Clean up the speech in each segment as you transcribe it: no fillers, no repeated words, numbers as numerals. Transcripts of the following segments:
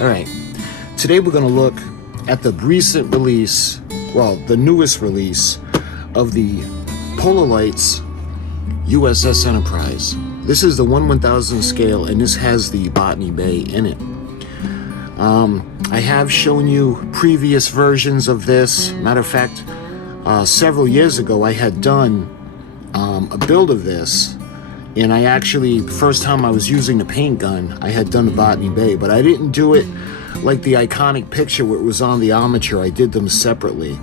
All right, today we're going to look at the recent release, well, the newest release of the Polar Lights U.S.S. Enterprise. This is the 1/1000 scale, and this has the Botany Bay in it. I have shown you previous versions of this. Matter of fact, several years ago I had done a build of this, and I actually, first time I was using the paint gun, I had done the Botany Bay, but I didn't do it like the iconic picture where it was on the armature. I did them separately.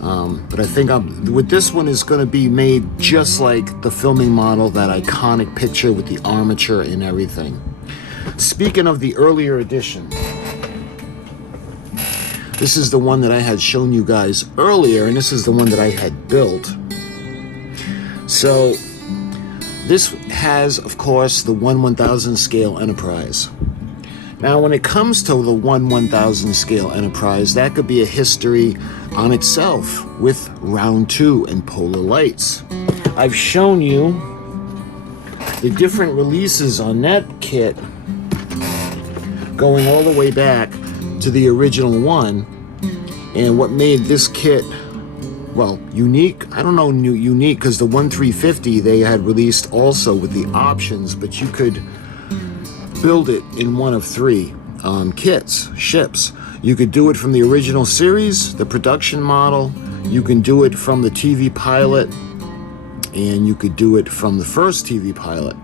But I think with this one is going to be made just like the filming model, that iconic picture with the armature and everything. Speaking of the earlier edition, this is the one that I had shown you guys earlier, and this is the one that I had built. So this has, of course, the 1/1000 scale Enterprise. Now, when it comes to the 1/1000 scale Enterprise, that could be a history on itself with Round 2 and Polar Lights. I've shown you the different releases on that kit, going all the way back to the original one, and what made this kit, well, unique. I don't know, unique, because the 1350 they had released also with the options, but you could build it in one of three ships. You could do it from the original series, the production model, you can do it from the TV pilot, and you could do it from the first TV pilot.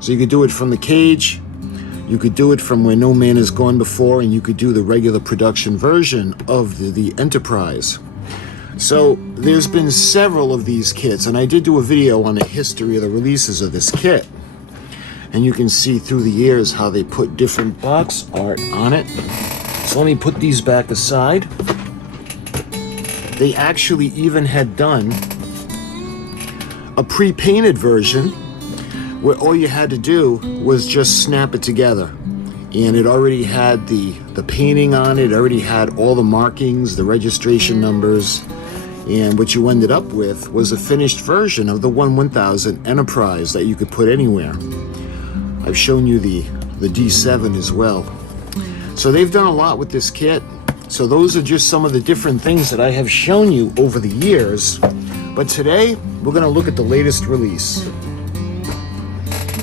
So you could do it from the cage, you could do it from Where No Man Has Gone Before, and you could do the regular production version of the Enterprise. So there's been several of these kits, and I did do a video on the history of the releases of this kit. And you can see through the years how they put different box art on it. So let me put these back aside. They actually even had done a pre-painted version where all you had to do was just snap it together. And it already had the painting on it, already had all the markings, the registration numbers. And what you ended up with was a finished version of the 1/1000 Enterprise that you could put anywhere. I've shown you the D7 as well. So they've done a lot with this kit. So those are just some of the different things that I have shown you over the years. But today, we're going to look at the latest release.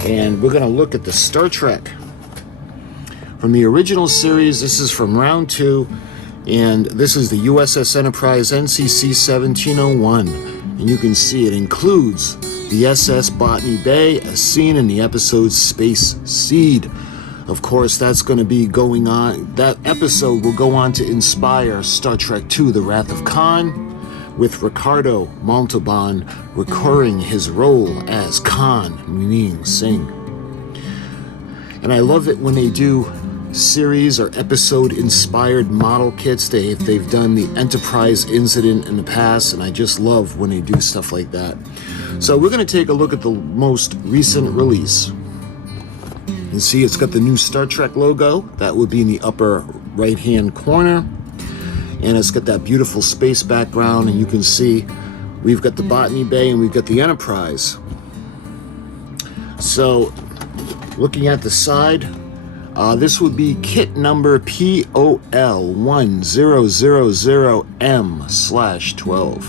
And we're going to look at the Star Trek. From the original series, this is from Round 2. And this is the U.S.S. Enterprise NCC-1701. And you can see it includes the SS Botany Bay, as seen in the episode Space Seed. Of course, that's going to be going on, that episode will go on to inspire Star Trek II, The Wrath of Khan, with Ricardo Montalban recurring his role as Khan Meaning Singh. And I love it when they do series or episode inspired model kits. They've done the Enterprise incident in the past, and I just love when they do stuff like that. So we're going to take a look at the most recent release. You see it's got the new Star Trek logo. That would be in the upper right hand corner, and it's got that beautiful space background, and you can see we've got the Botany Bay and we've got the Enterprise. So looking at the side, this would be kit number POL1000M/12.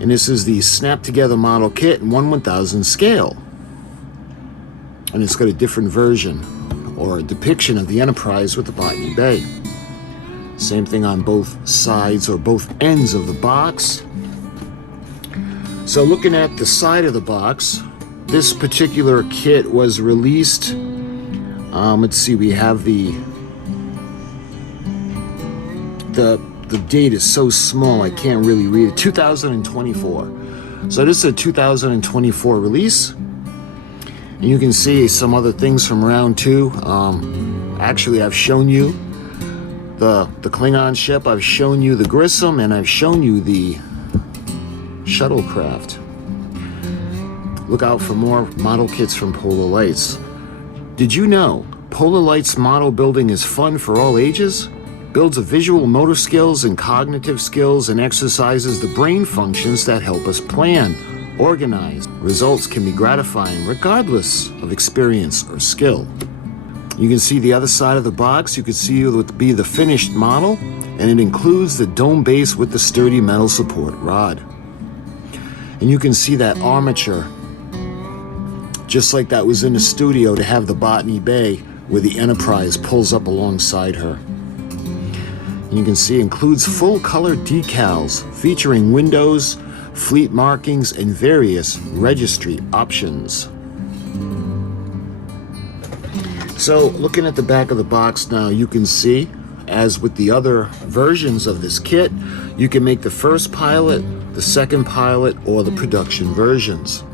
And this is the snap together model kit in 1/1000 scale. And it's got a different version or a depiction of the Enterprise with the Botany Bay. Same thing on both sides or both ends of the box. So looking at the side of the box, this particular kit was released. Let's see, we have the date is so small I can't really read it. 2024. So this is a 2024 release. And you can see some other things from Round 2. Actually, I've shown you the Klingon ship, I've shown you the Grissom, and I've shown you the shuttlecraft. Look out for more model kits from Polar Lights. Did you know Polar Lights model building is fun for all ages? Builds a visual motor skills and cognitive skills, and exercises the brain functions that help us plan, organize. Results can be gratifying regardless of experience or skill. You can see the other side of the box. You can see it would be the finished model, and it includes the dome base with the sturdy metal support rod. And you can see that armature, just like that was in the studio, to have the Botany Bay where the Enterprise pulls up alongside her. And you can see it includes full color decals featuring windows, fleet markings, and various registry options. So looking at the back of the box now, you can see, as with the other versions of this kit, you can make the first pilot, the second pilot, or the production versions.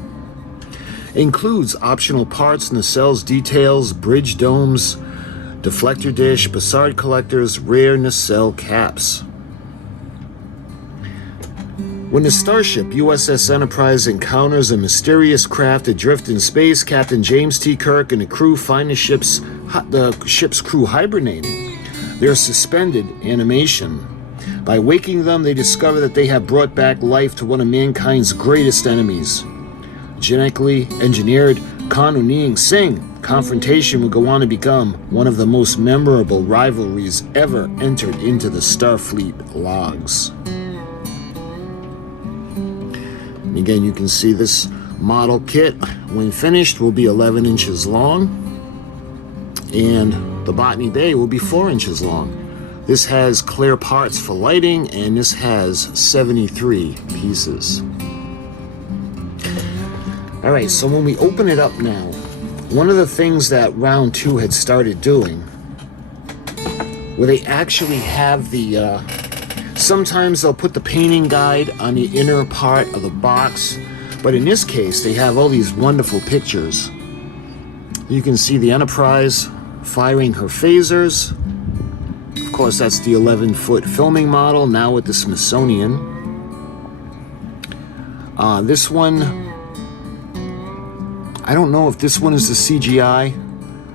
It includes optional parts, nacelles, details, bridge domes, deflector dish, Bassard collectors, rear nacelle caps. When the starship U.S.S. Enterprise encounters a mysterious craft adrift in space, Captain James T. Kirk and the crew find the ship's crew hibernating. They're suspended animation. By waking them, they discover that they have brought back life to one of mankind's greatest enemies. Genetically engineered Kanu Singh. Confrontation would go on to become one of the most memorable rivalries ever entered into the Starfleet logs. And again, you can see this model kit, when finished, will be 11 inches long, and the Botany Bay will be 4 inches long. This has clear parts for lighting, and this has 73 pieces. All right, so when we open it up now, one of the things that round 2 had started doing, where they actually have the sometimes they'll put the painting guide on the inner part of the box, but in this case they have all these wonderful pictures. You can see the Enterprise firing her phasers. Of course, that's the 11-foot filming model, now at the Smithsonian. This one, I don't know if this one is the CGI.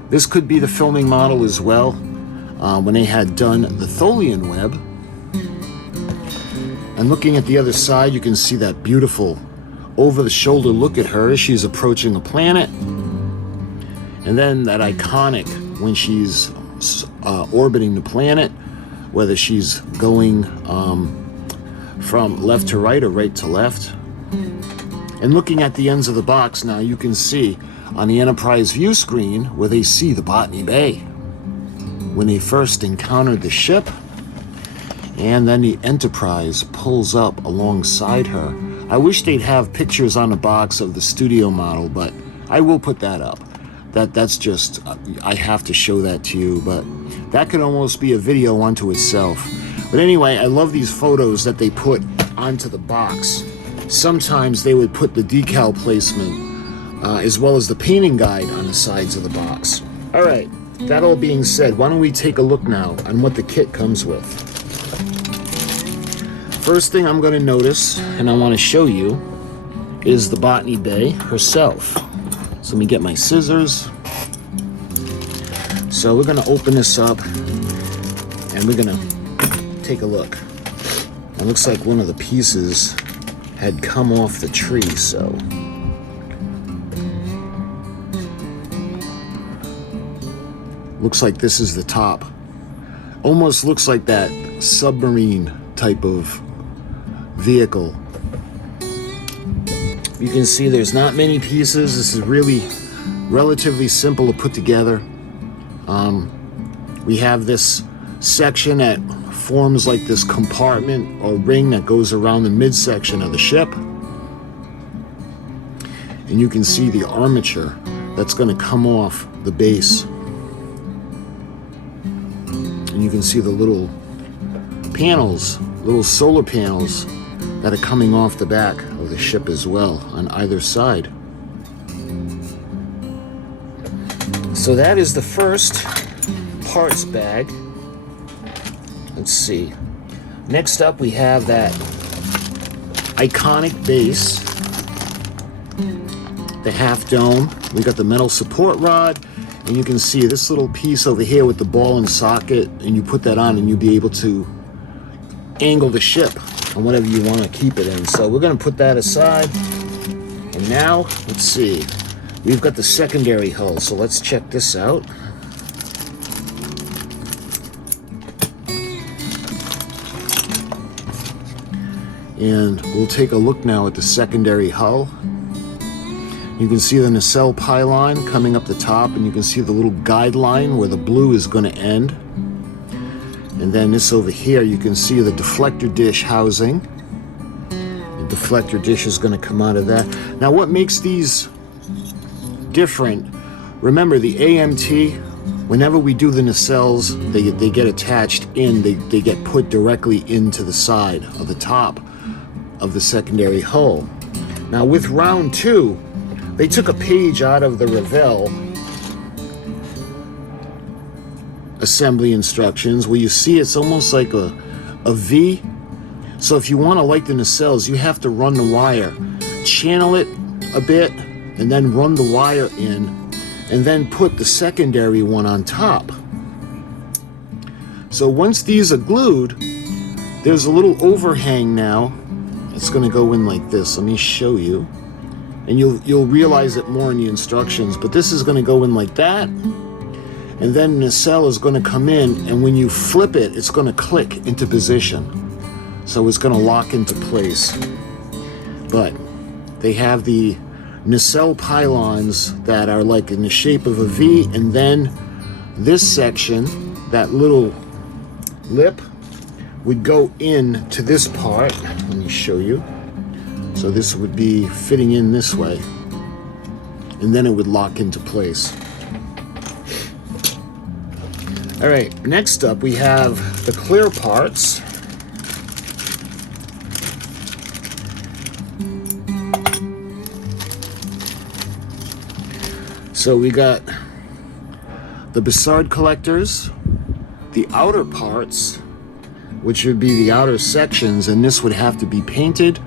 This could be the filming model as well, when they had done the Tholian web. And looking at the other side, you can see that beautiful over-the-shoulder look at her as she's approaching the planet. And then that iconic when she's orbiting the planet, whether she's going from left to right or right to left. And looking at the ends of the box now, you can see on the Enterprise view screen where they see the Botany Bay when they first encountered the ship. And then the Enterprise pulls up alongside her. I wish they'd have pictures on the box of the studio model, but I will put that up. That's just, I have to show that to you, but that could almost be a video unto itself. But anyway, I love these photos that they put onto the box. Sometimes they would put the decal placement as well as the painting guide on the sides of the box. All right, that all being said, why don't we take a look now on what the kit comes with. First thing I'm going to notice, and I want to show you, is the Botany Bay herself. So let me get my scissors. So we're going to open this up, and we're going to take a look. It looks like one of the pieces had come off the tree, so. Looks like this is the top. Almost looks like that submarine type of vehicle. You can see there's not many pieces. This is really relatively simple to put together. We have this section that forms like this compartment or ring that goes around the midsection of the ship. And you can see the armature that's going to come off the base. And you can see the little panels, little solar panels that are coming off the back of the ship as well on either side. So that is the first parts bag. Let's see. Next up we have that iconic base, the half dome. We got the metal support rod, and you can see this little piece over here with the ball and socket, and you put that on and you'll be able to angle the ship on whatever you want to keep it in. So we're going to put that aside. And now, let's see. We've got the secondary hull, so let's check this out. And we'll take a look now at the secondary hull. You can see the nacelle pylon coming up the top, and you can see the little guideline where the blue is going to end. And then this over here, you can see the deflector dish housing. The deflector dish is going to come out of that. Now, what makes these different, remember the AMT, whenever we do the nacelles, they get attached in, they get put directly into the side of the top of the secondary hull. Now with round 2, they took a page out of the Revell assembly instructions, where you see it's almost like a V. So if you want to light the nacelles, you have to run the wire, channel it a bit, and then run the wire in, and then put the secondary one on top. So once these are glued, there's a little overhang now. It's going to go in like this. Let me show you. And you'll realize it more in the instructions, but this is going to go in like that. And then the nacelle is going to come in, and when you flip it, it's going to click into position. So it's going to lock into place. But they have the nacelle pylons that are like in the shape of a V, and then this section, that little lip, would go in to this part. Let me show you. So this would be fitting in this way, and then it would lock into place. All right, next up we have the clear parts. So we got the Bussard collectors, the outer parts, which would be the outer sections, and this would have to be painted.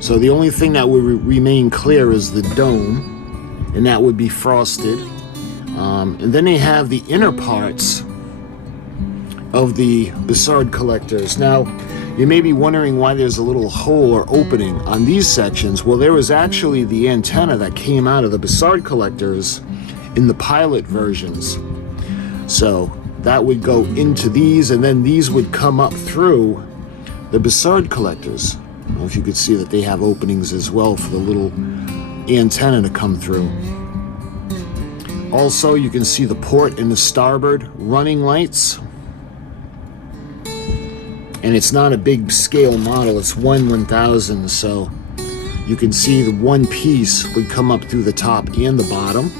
So the only thing that would remain clear is the dome, and that would be frosted. And then they have the inner parts of the Bussard collectors. Now, you may be wondering why there's a little hole or opening on these sections. Well, there was actually the antenna that came out of the Bussard collectors in the pilot versions. So that would go into these, and then these would come up through the Bussard collectors. I don't know if you could see that they have openings as well for the little antenna to come through. Also, you can see the port and the starboard running lights. And it's not a big scale model, it's 1/1000, so you can see the one piece would come up through the top and the bottom.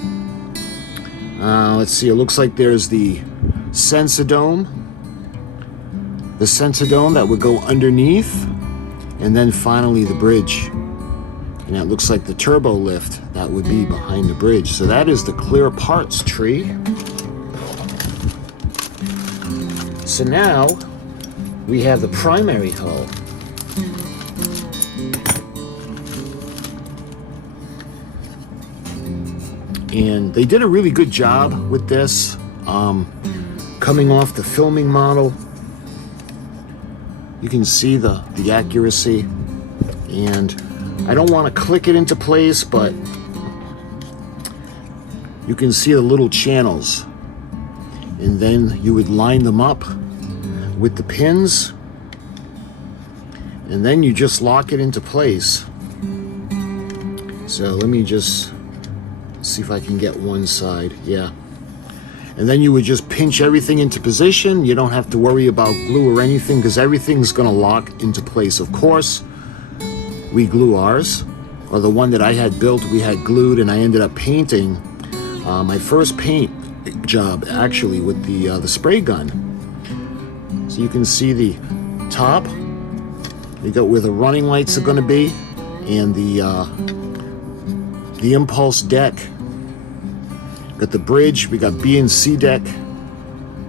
Let's see, it looks like there's the Sensidome. The Sensidome that would go underneath, and then finally the bridge. And it looks like the turbo lift that would be behind the bridge. So that is the clear parts tree. So now we have the primary hull. And they did a really good job with this. Coming off the filming model, you can see the accuracy. And I don't want to click it into place, but you can see the little channels. And then you would line them up with the pins, and then you just lock it into place. So let me just see if I can get one side. Yeah. And then you would just pinch everything into position. You don't have to worry about glue or anything, because everything's going to lock into place. Of course, we glue ours, or the one that I had built, we had glued, and I ended up painting my first paint job actually with the spray gun. So you can see the top. You got where the running lights are going to be, and the impulse deck. Got the bridge. We got B and C deck,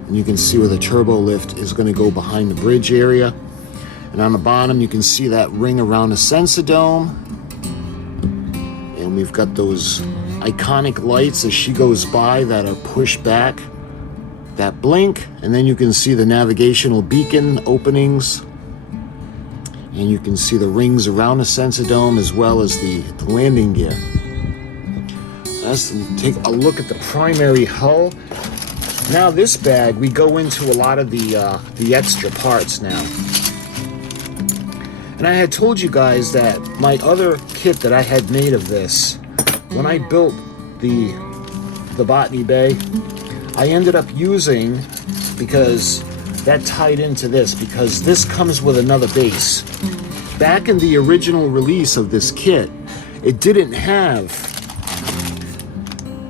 and you can see where the turbo lift is going to go behind the bridge area. And on the bottom, you can see that ring around the Sensidome. And we've got those iconic lights as she goes by that are pushed back, that blink. And then you can see the navigational beacon openings. And you can see the rings around the Sensidome, as well as the landing gear. Let's take a look at the primary hull. Now this bag, we go into a lot of the extra parts now. And I had told you guys that my other kit that I had made of this, when I built the Botany Bay, I ended up using, because that tied into this, because this comes with another base. Back in the original release of this kit, it didn't have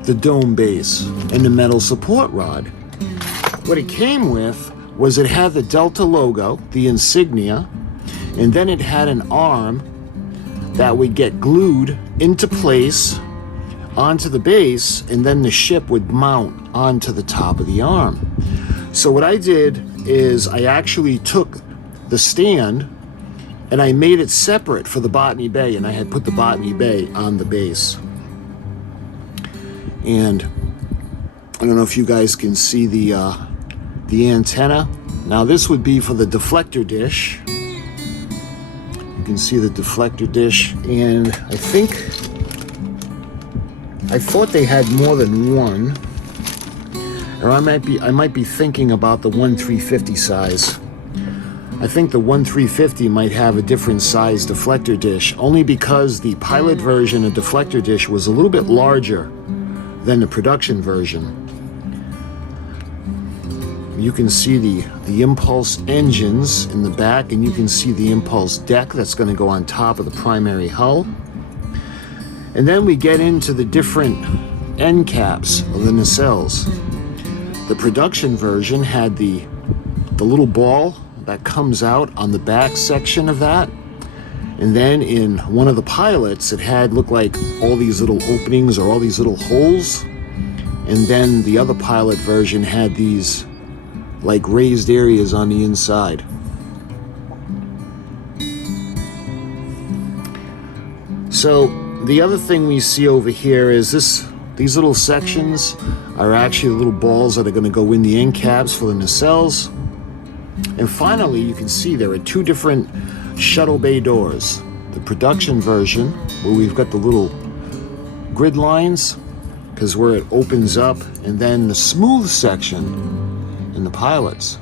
the dome base and the metal support rod. What it came with was it had the Delta logo, the insignia, and then it had an arm that would get glued into place onto the base, and then the ship would mount onto the top of the arm. So what I did is I actually took the stand and I made it separate for the Botany Bay, and I had put the Botany Bay on the base. And I don't know if you guys can see the antenna. Now this would be for the deflector dish. You can see the deflector dish, and I thought they had more than one, or I might be thinking about the 1350 size. I think the 1350 might have a different size deflector dish, only because the pilot version of deflector dish was a little bit larger than the production version. You can see the impulse engines in the back, and you can see the impulse deck that's going to go on top of the primary hull. And then we get into the different end caps of the nacelles. The production version had the little ball that comes out on the back section of that. And then in one of the pilots, it looked like all these little openings or all these little holes. And then the other pilot version had these like raised areas on the inside. So the other thing we see over here is these little sections are actually little balls that are going to go in the end caps for the nacelles. And finally, you can see there are two different shuttle bay doors. The production version, where we've got the little grid lines, because where it opens up, and then the smooth section in the pilots.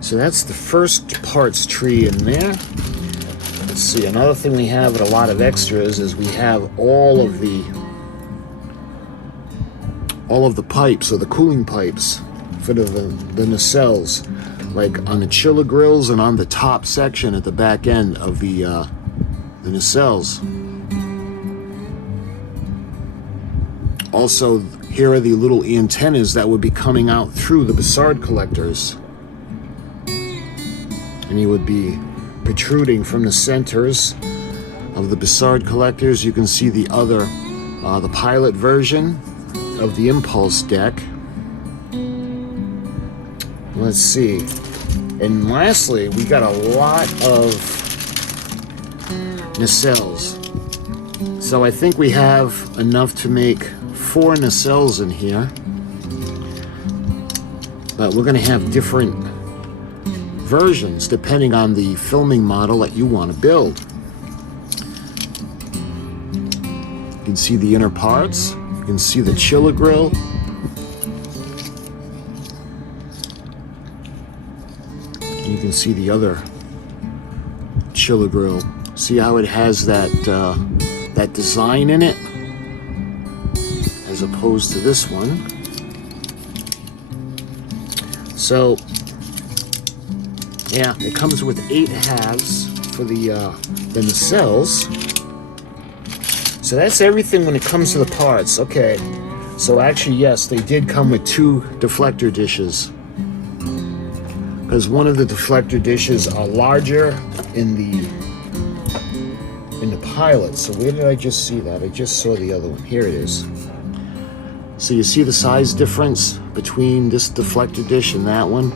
So that's the first parts tree in there. Let's see, another thing we have with a lot of extras is we have all of the pipes, or the cooling pipes for the nacelles, like on the chiller grills and on the top section at the back end of the nacelles. Also, here are the little antennas that would be coming out through the Bussard collectors, and you would be protruding from the centers of the Bussard collectors. You can see the other, the pilot version of the impulse deck. Let's see. And lastly, we got a lot of nacelles. So I think we have enough to make 4 nacelles in here. But we're going to have different versions depending on the filming model that you want to build. You can see the inner parts. You can see the chiller grill. You can see the other chiller grill. See how it has that that design in it, as opposed to this one. So yeah, it comes with 8 halves for the nacelles. So that's everything when it comes to the parts. Okay, so actually yes, they did come with 2 deflector dishes, because one of the deflector dishes are larger in the pilot. So where did I just see that? I just saw the other one. Here it is. So you see the size difference between this deflector dish and that one.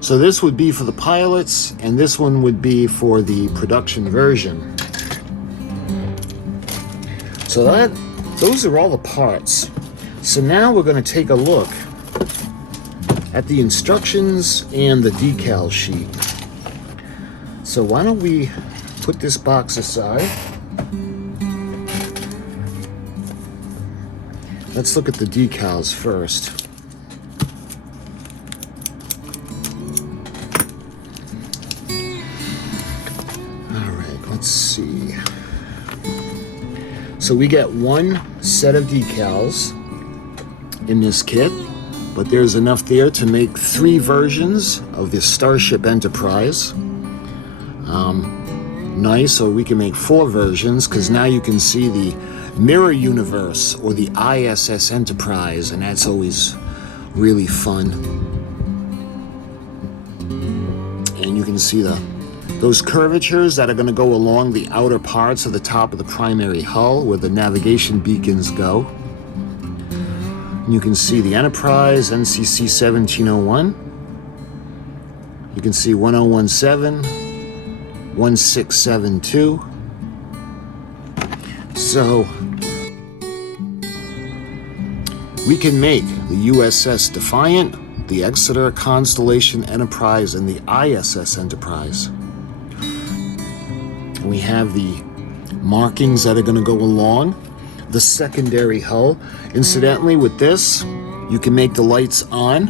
So this would be for the pilots, and this one would be for the production version. So those are all the parts. So now we're going to take a look at the instructions and the decal sheet. So why don't we put this box aside. Let's look at the decals first. So we get one set of decals in this kit, but there's enough there to make 3 versions of this Starship Enterprise. Nice, or we can make 4 versions, because now you can see the Mirror Universe or the ISS Enterprise, and that's always really fun. And you can see those curvatures that are going to go along the outer parts of the top of the primary hull where the navigation beacons go. And you can see the Enterprise, NCC-1701. You can see 1017, 1672. So we can make the U.S.S. Defiant, the Exeter, Constellation Enterprise, and the ISS Enterprise. We have the markings that are going to go along the secondary hull. Incidentally, with this, you can make the lights on,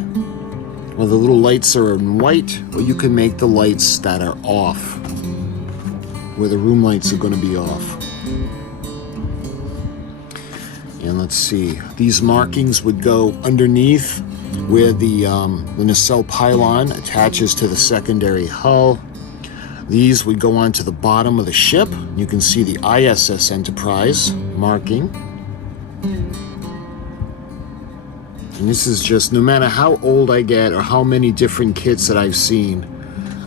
or the little lights are in white, or you can make the lights that are off, where the room lights are going to be off. And let's see, these markings would go underneath where the nacelle pylon attaches to the secondary hull. These would go onto the bottom of the ship. You can see the ISS Enterprise marking. And this is just, no matter how old I get or how many different kits that I've seen,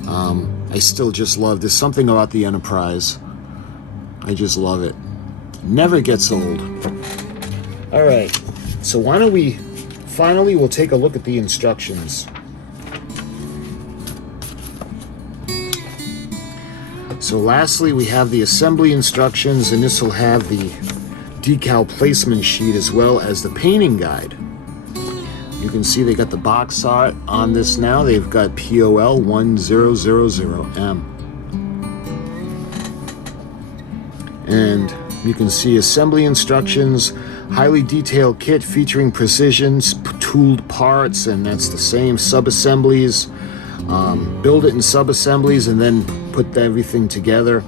I still just love, there's something about the Enterprise. I just love it. Never gets old. All right, so why don't we, finally we'll take a look at the instructions. So lastly, we have the assembly instructions, and this will have the decal placement sheet as well as the painting guide. You can see they got the box art on this now. They've got POL 1000M. And you can see assembly instructions, highly detailed kit featuring precision, tooled parts, and that's the same, sub-assemblies. Build it in sub-assemblies and then put everything together,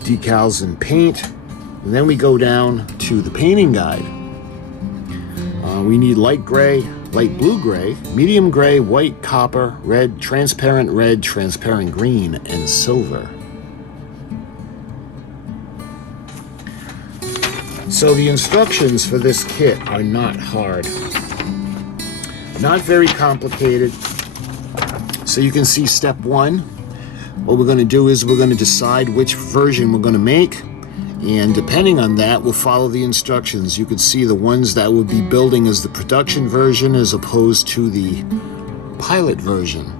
decals and paint. And then we go down to the painting guide. We need light gray, light blue gray, medium gray, white, copper, red, transparent green, and silver. So the instructions for this kit are not hard, not very complicated. So you can see step 1. What we're going to do is we're going to decide which version we're going to make, and depending on that, we'll follow the instructions. You can see the ones that we'll be building as the production version as opposed to the pilot version.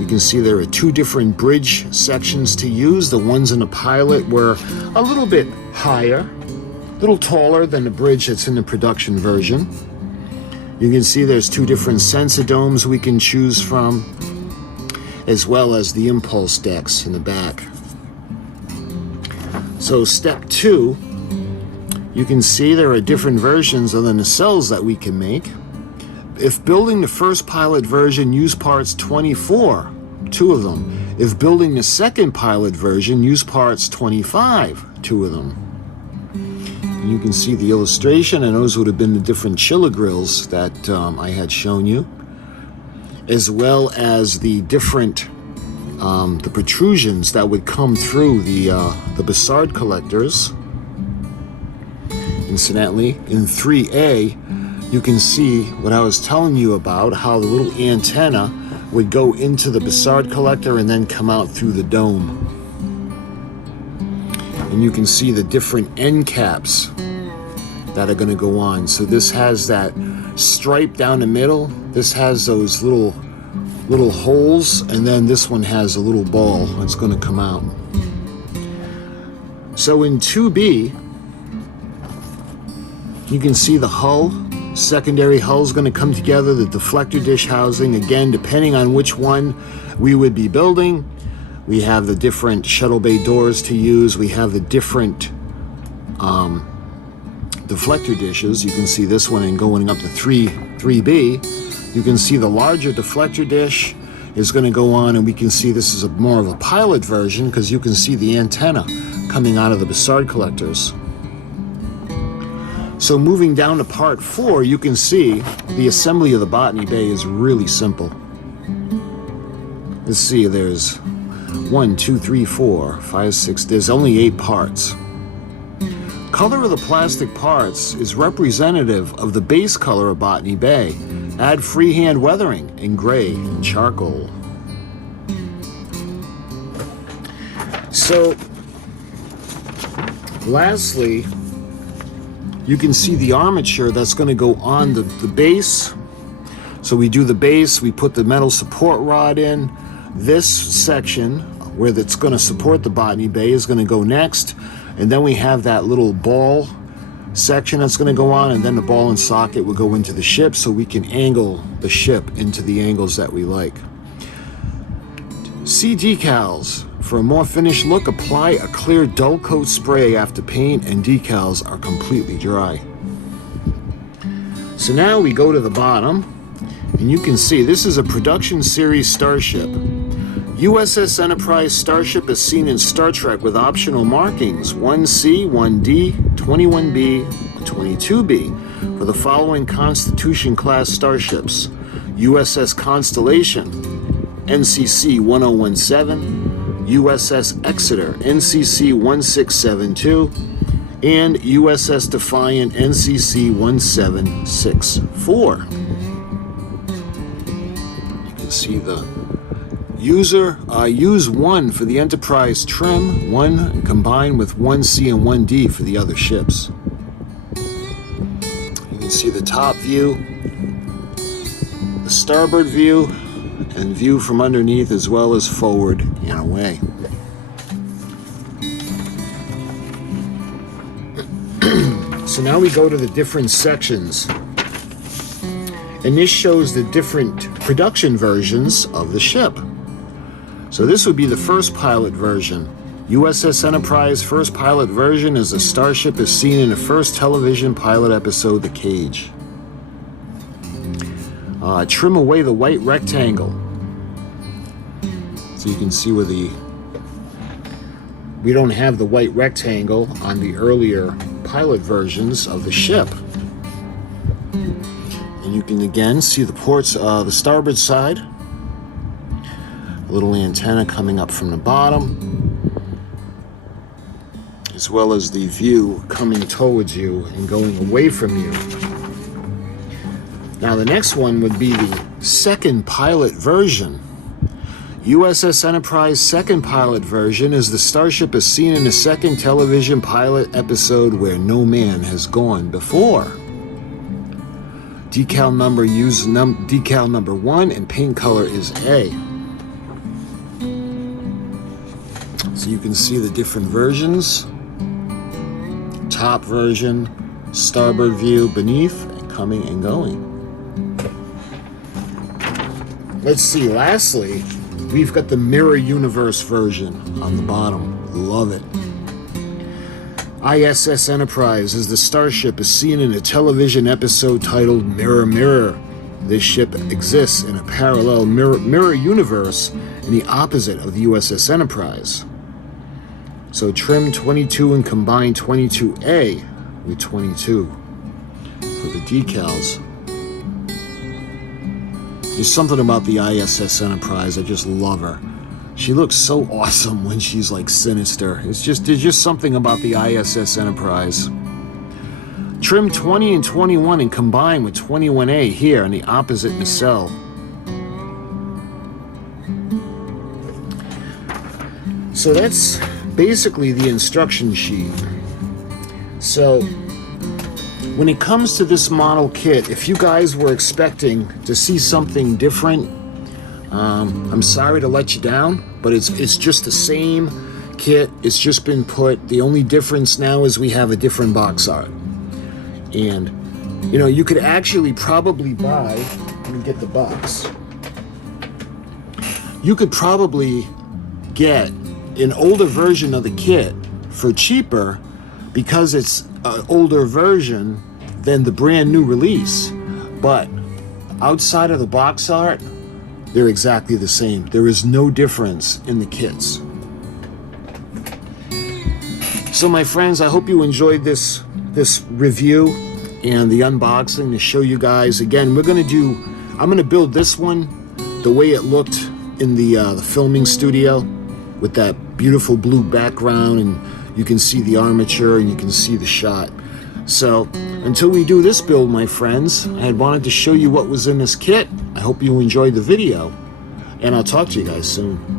You can see there are 2 different bridge sections to use. The ones in the pilot were a little bit higher, a little taller than the bridge that's in the production version. You can see there's 2 different sensor domes we can choose from, as well as the impulse decks in the back. So step 2, you can see there are different versions of the nacelles that we can make. If building the first pilot version, use parts 24, 2 of them. If building the second pilot version, use parts 25, 2 of them. And you can see the illustration, and those would have been the different chiller grills that I had shown you, as well as the different the protrusions that would come through the Bussard collectors. Incidentally, in 3A, you can see what I was telling you about, how the little antenna would go into the Bussard collector and then come out through the dome. And you can see the different end caps that are going to go on. So this has that stripe down the middle. This has those little holes, and then this one has a little ball that's going to come out. So in 2B, you can see the hull, secondary hull is going to come together, the deflector dish housing, again, depending on which one we would be building. We have the different shuttle bay doors to use. We have the different deflector dishes. You can see this one and going up to 3B. You can see the larger deflector dish is going to go on, and we can see this is more of a pilot version because you can see the antenna coming out of the Bussard collectors. So moving down to part 4, you can see the assembly of the Botany bay is really simple. Let's see, there's 1, 2, 3, 4, 5, 6, there's only 8 parts. Color of the plastic parts is representative of the base color of Botany Bay. Add freehand weathering in gray and charcoal. So, lastly, you can see the armature that's going to go on the base. So we do the base, we put the metal support rod in. This section, where that's going to support the Botany bay, is going to go next. And then we have that little ball section that's going to go on, and then the ball and socket will go into the ship so we can angle the ship into the angles that we like. See decals. For a more finished look, apply a clear dull coat spray after paint and decals are completely dry. So now we go to the bottom, and you can see this is a production series starship. U.S.S. Enterprise starship is seen in Star Trek with optional markings 1C, 1D, 21B, 22B for the following Constitution-class starships: U.S.S. Constellation, NCC-1017, U.S.S. Exeter, NCC-1672, and U.S.S. Defiant, NCC-1764. You can see the use 1 for the Enterprise trim, 1 combined with 1C and 1D for the other ships. You can see the top view, the starboard view, and view from underneath, as well as forward and away. So now we go to the different sections, and this shows the different production versions of the ship. So this would be the first pilot version. U.S.S. Enterprise first pilot version is the starship is seen in the first television pilot episode, The Cage. Trim away the white rectangle. So you can see where we don't have the white rectangle on the earlier pilot versions of the ship. And you can again see the ports, the starboard side. A little antenna coming up from the bottom, as well as the view coming towards you and going away from you. Now the next one would be the second pilot version. U.S.S. Enterprise second pilot version is the starship is seen in the second television pilot episode Where No Man Has Gone Before. Decal number decal number 1 and paint color is A. So you can see the different versions. Top version, starboard view beneath, and coming and going. Let's see, lastly, we've got the Mirror Universe version on the bottom. Love it. ISS Enterprise as the starship is seen in a television episode titled Mirror Mirror. This ship exists in a parallel mirror universe in the opposite of the USS Enterprise. So trim 22 and combine 22A with 22 for the decals. There's something about the ISS Enterprise, I just love her. She looks so awesome when she's like sinister. There's just something about the ISS Enterprise. Trim 20 and 21 and combine with 21A here in the opposite nacelle. So that's basically the instruction sheet. So when it comes to this model kit, if you guys were expecting to see something different, I'm sorry to let you down, but it's just the same kit. It's just been put. The only difference now is we have a different box art. And, you know, you could actually probably buy, let me get the box. You could probably get an older version of the kit for cheaper because it's an older version than the brand new release. But outside of the box art, they're exactly the same. There is no difference in the kits. So my friends, I hope you enjoyed this review. and the unboxing to show you guys. Again, I'm gonna build this one the way it looked in the filming studio, with that beautiful blue background, and you can see the armature and you can see the shot. So until we do this build, my friends, I had wanted to show you what was in this kit. I hope you enjoyed the video, and I'll talk to you guys soon.